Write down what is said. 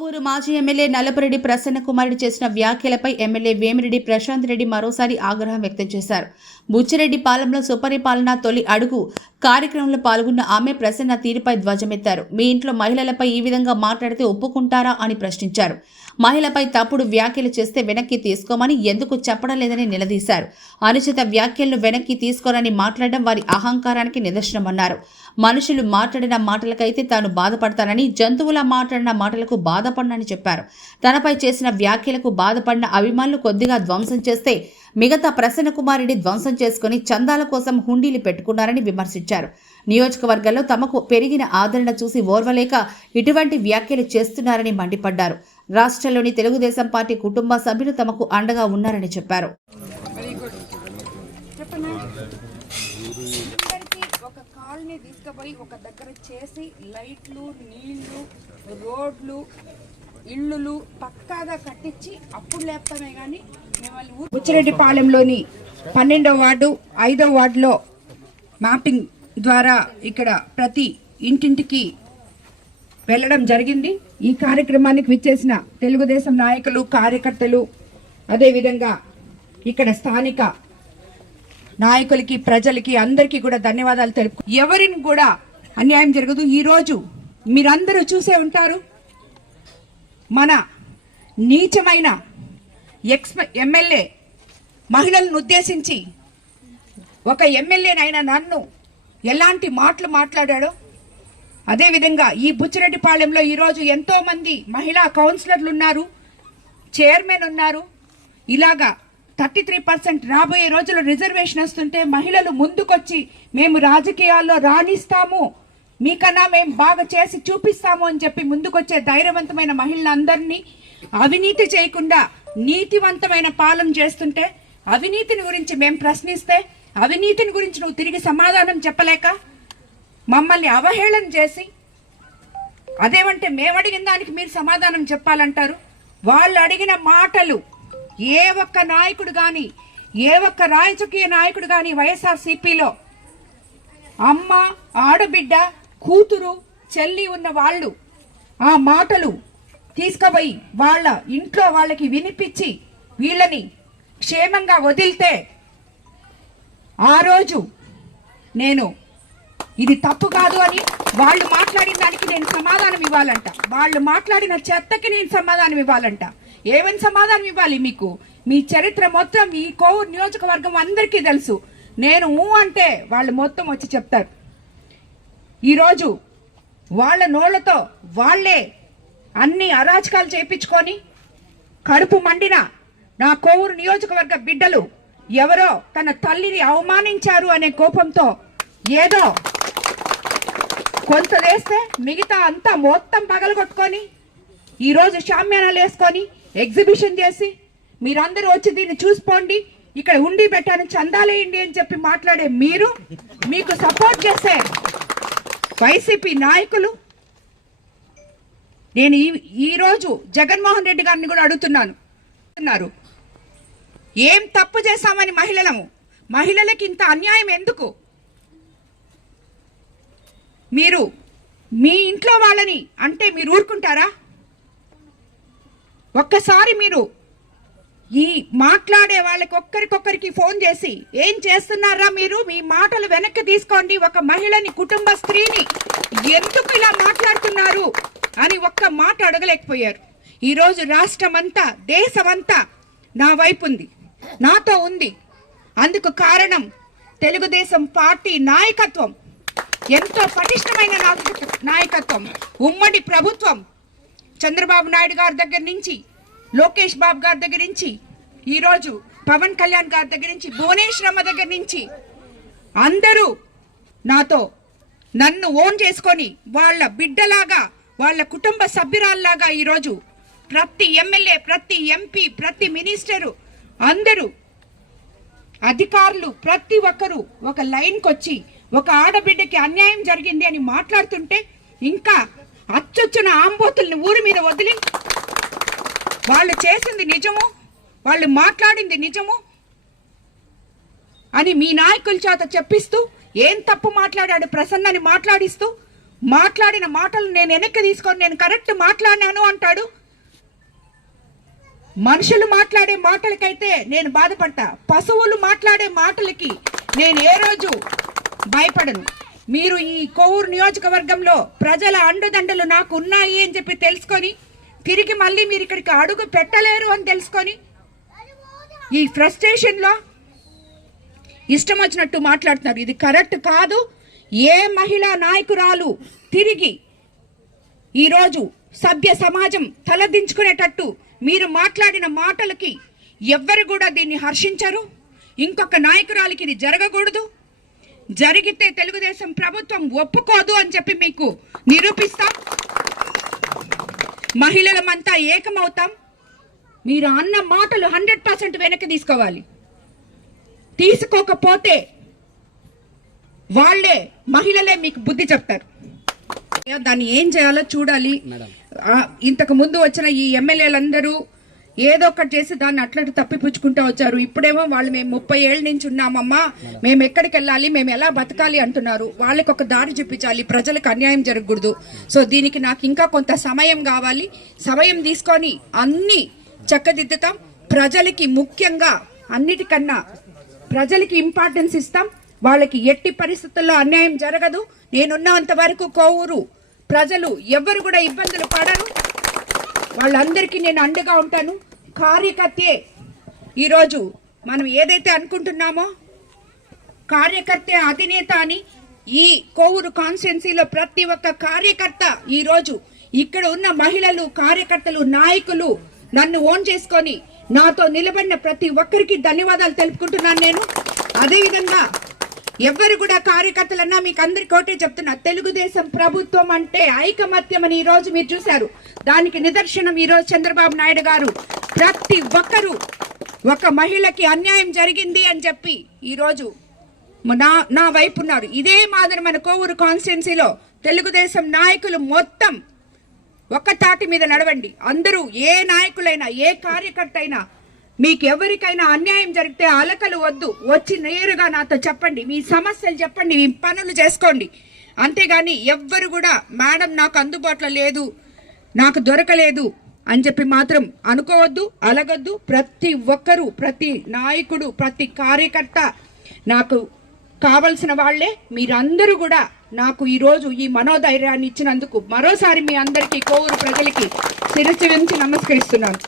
కోవూరు మాజీ ఎమ్మెల్యే నల్లపురెడ్డి ప్రసన్న కుమారుడు చేసిన వ్యాఖ్యలపై ఎమ్మెల్యే వేమిరెడ్డి ప్రశాంత్ రెడ్డి మరోసారి ఆగ్రహం వ్యక్తం చేశారు. బుచ్చిరెడ్డి పాలెంలో సుపరిపాలన తొలి అడుగు కార్యక్రమంలో పాల్గొన్న ఆమె ప్రసన్న తీరుపై ధ్వజమెత్తారు. మీ ఇంట్లో మహిళలపై ఈ విధంగా మాట్లాడితే ఒప్పుకుంటారా అని ప్రశ్నించారు. మహిళపై తప్పుడు వ్యాఖ్యలు చేస్తే వెనక్కి తీసుకోమని ఎందుకు చెప్పడం లేదని నిలదీశారు. అనుచిత వ్యాఖ్యలను వెనక్కి తీసుకోరని మాట్లాడడం వారి అహంకారానికి నిదర్శనమన్నారు. మనుషులు మాట్లాడిన మాటలకైతే తాను బాధపడతానని జంతువుల మాట్లాడిన మాటలకు బాధపడనని చెప్పారు. తనపై చేసిన వ్యాఖ్యలకు బాధపడిన అభిమానులు కొద్దిగా ధ్వంసం చేస్తే మిగతా ప్రసన్న కుమారుడి ధ్వంసం చేసుకుని చందాల కోసం హుండీలు పెట్టుకున్నారని విమర్శించారు. నియోజకవర్గంలో తమకు పెరిగిన ఆదరణ చూసి ఓర్వలేక ఇటువంటి వ్యాఖ్యలు చేస్తున్నారని మండిపడ్డారు. రాష్ట్రంలోని తెలుగుదేశం పార్టీ కుటుంబ సభ్యులు తమకు అండగా ఉన్నారని చెప్పారు. అందరికీ ఒక కాలనీ తీసుకుపోయి ఒక దగ్గర చేసి లైట్లు నీళ్ళు రోడ్లు ఇళ్ళులు పక్కాగా కట్టించి అప్పుడు లేపుతామే కానీ మిమ్మల్ని బుచ్చిరెడ్డిపాలెంలోని పన్నెండో వార్డు ఐదో వార్డులో మ్యాపింగ్ ద్వారా ఇక్కడ ప్రతి ఇంటింటికి వెళ్ళడం జరిగింది. ఈ కార్యక్రమానికి విచ్చేసిన తెలుగుదేశం నాయకులు కార్యకర్తలు అదేవిధంగా ఇక్కడ స్థానిక నాయకులకి ప్రజలకి అందరికీ కూడా ధన్యవాదాలు తెలుపు ఎవరిని కూడా అన్యాయం జరగదు. ఈరోజు మీరందరూ చూసే ఉంటారు. మన నీచమైన ఎక్స్ ఎమ్మెల్యే మహిళలను ఉద్దేశించి ఒక ఎమ్మెల్యేనైనా నన్ను ఎలాంటి మాటలు మాట్లాడాడో అదేవిధంగా ఈ బుచ్చిరెడ్డిపాళెంలో ఈరోజు ఎంతో మంది మహిళా కౌన్సిలర్లు ఉన్నారు చైర్మన్ ఉన్నారు. ఇలాగా థర్టీ త్రీ పర్సెంట్ రాబోయే రోజుల్లో రిజర్వేషన్ వస్తుంటే మహిళలు ముందుకొచ్చి మేము రాజకీయాల్లో రాణిస్తాము మీకన్నా మేము బాగా చేసి చూపిస్తాము అని చెప్పి ముందుకొచ్చే ధైర్యవంతమైన మహిళలందరినీ అవినీతి చేయకుండా నీతివంతమైన పాలన చేస్తుంటే అవినీతిని గురించి మేము ప్రశ్నిస్తే అవినీతిని గురించి నువ్వు తిరిగి సమాధానం చెప్పలేక మమ్మల్ని అవహేళన చేసి అదేమంటే మేము అడిగిన దానికి మీరు సమాధానం చెప్పాలంటారు? వాళ్ళు అడిగిన మాటలు ఏ ఒక్క నాయకుడు కానీ ఏ ఒక్క రాజకీయ నాయకుడు కానీ వైఎస్ఆర్సీపీలో అమ్మ ఆడబిడ్డ కూతురు చెల్లి ఉన్న వాళ్ళు ఆ మాటలు తీసుకుపోయి వాళ్ళ ఇంట్లో వాళ్ళకి వినిపించి వీళ్ళని క్షేమంగా వదిలితే ఆ రోజు నేను ఇది తప్పు కాదు అని వాళ్ళు మాట్లాడిన దానికి నేను సమాధానం ఇవ్వాలంట. వాళ్ళు మాట్లాడిన చెత్తకి నేను సమాధానం ఇవ్వాలంట. ఏమని సమాధానం ఇవ్వాలి మీకు? మీ చరిత్ర మొత్తం మీ కోవూరు నియోజకవర్గం అందరికీ తెలుసు. నేను ఊ అంటే వాళ్ళు మొత్తం వచ్చి చెప్తారు. ఈరోజు వాళ్ళ నోళ్ళతో వాళ్ళే అన్ని అరాచకాలు చేపించుకొని కడుపు మండిన నా కోవూరు నియోజకవర్గ బిడ్డలు ఎవరో తన తల్లిని అవమానించారు అనే కోపంతో ఏదో కొంత వేస్తే మిగతా అంతా మొత్తం పగలగొట్టుకొని ఈరోజు షామ్యానాలు వేసుకొని ఎగ్జిబిషన్ చేసి మీరందరూ వచ్చి దీన్ని చూసుకోండి ఇక్కడ ఉండి పెట్టాను చందాలేయండి అని చెప్పి మాట్లాడే మీరు మీకు సపోర్ట్ చేసే వైసీపీ నాయకులు. నేను ఈ ఈరోజు జగన్మోహన్ రెడ్డి గారిని కూడా అడుగుతున్నాను. అన్నారు ఏం తప్పు చేశామని మహిళలము? మహిళలకి ఇంత అన్యాయం ఎందుకు? మీరు మీ ఇంట్లో వాళ్ళని అంటే మీరు ఊరుకుంటారా? ఒక్కసారి మీరు ఈ మాట్లాడే వాళ్ళకి ఒక్కరికొక్కరికి ఫోన్ చేసి ఏం చేస్తున్నారా మీరు? మీ మాటలు వెనక్కి తీసుకోండి. ఒక మహిళని కుటుంబ స్త్రీని ఎందుకు ఇలా మాట్లాడుతున్నారు అని ఒక్క మాట అడగలేకపోయారు. ఈరోజు దేశం దేశమంతా నా వైపు ఉంది నాతో ఉంది. అందుకు కారణం తెలుగుదేశం పార్టీ నాయకత్వం. ఎంతో పటిష్టమైన నాయకత్వం ఉమ్మడి ప్రభుత్వం చంద్రబాబు నాయుడు గారి దగ్గర నుంచి లోకేష్ బాబు గారి దగ్గర నుంచి ఈరోజు పవన్ కళ్యాణ్ గారి దగ్గర నుంచి భువనేశ్వరమ్మ దగ్గర నుంచి అందరూ నాతో నన్ను ఓన్ చేసుకొని వాళ్ళ బిడ్డలాగా వాళ్ళ కుటుంబ సభ్యురాల్లాగా ఈరోజు ప్రతి ఎమ్మెల్యే ప్రతి ఎంపీ ప్రతి మినిస్టరు అందరూ అధికారులు ప్రతి ఒక్కరూ ఒక లైన్కి వచ్చి ఒక ఆడబిడ్డకి అన్యాయం జరిగింది అని మాట్లాడుతుంటే ఇంకా అచ్చొచ్చిన ఆంబోతుల్ని ఊరి మీద వదిలి వాళ్ళు చేసింది నిజము వాళ్ళు మాట్లాడింది నిజము అని మీ నాయకుల చేత చెప్పిస్తూ ఏం తప్పు మాట్లాడాడు ప్రసన్నని మాట్లాడిస్తూ మాట్లాడిన మాటలు నేను వెనక్కి తీసుకొని నేను కరెక్ట్ మాట్లాడినాను అంటాడు. మనుషులు మాట్లాడే మాటలకైతే నేను బాధపడతా. పశువులు మాట్లాడే మాటలకి నేను ఏ రోజు భయపడను. మీరు ఈ కొవ్వూరు నియోజకవర్గంలో ప్రజల అండుదండలు నాకు ఉన్నాయి అని చెప్పి తెలుసుకొని తిరిగి మళ్ళీ మీరు ఇక్కడికి అడుగు పెట్టలేరు అని తెలుసుకొని ఈ ఫ్రస్ట్రేషన్లో ఇష్టం వచ్చినట్టు మాట్లాడుతున్నారు. ఇది కరెక్ట్ కాదు. ఏ మహిళా నాయకురాలు తిరిగి ఈరోజు సభ్య సమాజం తలదించుకునేటట్టు మీరు మాట్లాడిన మాటలకి ఎవ్వరు కూడా దీన్ని హర్షించరు. ఇంకొక నాయకురాలికి ఇది జరగకూడదు. జరిగితే తెలుగుదేశం ప్రభుత్వం ఒప్పుకోదు అని చెప్పి మీకు నిరూపిస్తాం. మహిళలమంతా ఏకమవుతాం. మీరు అన్న మాటలు హండ్రెడ్ పర్సెంట్ వెనక్కి తీసుకోవాలి. తీసుకోకపోతే వాళ్ళే మహిళలే మీకు బుద్ధి చెప్తారు. దాన్ని ఏం చేయాలో చూడాలి. ఇంతకు ముందు వచ్చిన ఈ ఎమ్మెల్యేలందరూ ఏదో ఒకటి చేసి దాన్ని అట్లట్టు తప్పిపుచ్చుకుంటూ వచ్చారు. ఇప్పుడేమో వాళ్ళు మేము ముప్పై ఏళ్ళ నుంచి ఉన్నామమ్మా. మేము ఎక్కడికి వెళ్ళాలి? మేము ఎలా బతకాలి అంటున్నారు. వాళ్ళకి ఒక దారి చూపించాలి. ప్రజలకు అన్యాయం జరగకూడదు. సో దీనికి నాకు ఇంకా కొంత సమయం కావాలి. సమయం తీసుకొని అన్ని చక్కదిద్దుతాం. ప్రజలకి ముఖ్యంగా అన్నిటికన్నా ప్రజలకి ఇంపార్టెన్స్ ఇస్తాం. వాళ్ళకి ఎట్టి పరిస్థితుల్లో అన్యాయం జరగదు. నేనున్నంత వరకు కోవూరు ప్రజలు ఎవ్వరు కూడా ఇబ్బందులు పడరు. వాళ్ళందరికీ నేను అండగా ఉంటాను. కార్యకర్తే. ఈరోజు మనం ఏదైతే అనుకుంటున్నామో కార్యకర్తే అధినేత అని ఈ కోవూరు కాన్స్టిట్యున్సీలో ప్రతి ఒక్క కార్యకర్త ఈరోజు ఇక్కడ ఉన్న మహిళలు కార్యకర్తలు నాయకులు నన్ను ఓన్ చేసుకొని నాతో నిలబడిన ప్రతి ఒక్కరికి ధన్యవాదాలు తెలుపుకుంటున్నాను నేను. అదేవిధంగా ఎవరు కూడా కార్యకర్తలన్నా మీకు అందరికి ఒకటే చెప్తున్నా తెలుగుదేశం ప్రభుత్వం అంటే ఐకమత్యం అని ఈ రోజు మీరు చూశారు. దానికి నిదర్శనం ఈ రోజు చంద్రబాబు నాయుడు గారు. ప్రతి ఒక్కరూ ఒక మహిళకి అన్యాయం జరిగింది అని చెప్పి ఈరోజు నా నా వైపు ఉన్నారు. ఇదే మాదిరి మన కోవూరు కాన్స్టిట్యున్సీలో తెలుగుదేశం నాయకులు మొత్తం ఒక్క తాటి మీద నడవండి. అందరూ ఏ నాయకులైనా ఏ కార్యకర్త అయినా మీకు ఎవరికైనా అన్యాయం జరిగితే అలకలు వద్దు. వచ్చి నేరుగా నాతో చెప్పండి. మీ సమస్యలు చెప్పండి. మీ పనులు చేసుకోండి. అంతేగాని ఎవ్వరు కూడా మేడం నాకు అందుబాటులో లేదు. నాకు దొరకలేదు. అని చెప్పి మాత్రం అనుకోవద్దు అలగద్దు. ప్రతి ఒక్కరూ ప్రతి నాయకుడు ప్రతి కార్యకర్త నాకు కావలసిన వాళ్ళే మీరందరూ కూడా నాకు ఈరోజు ఈ మనోధైర్యాన్ని ఇచ్చినందుకు మరోసారి మీ అందరికీ కోవూరు ప్రజలకి శిరస్సు నమస్కరిస్తున్నాను.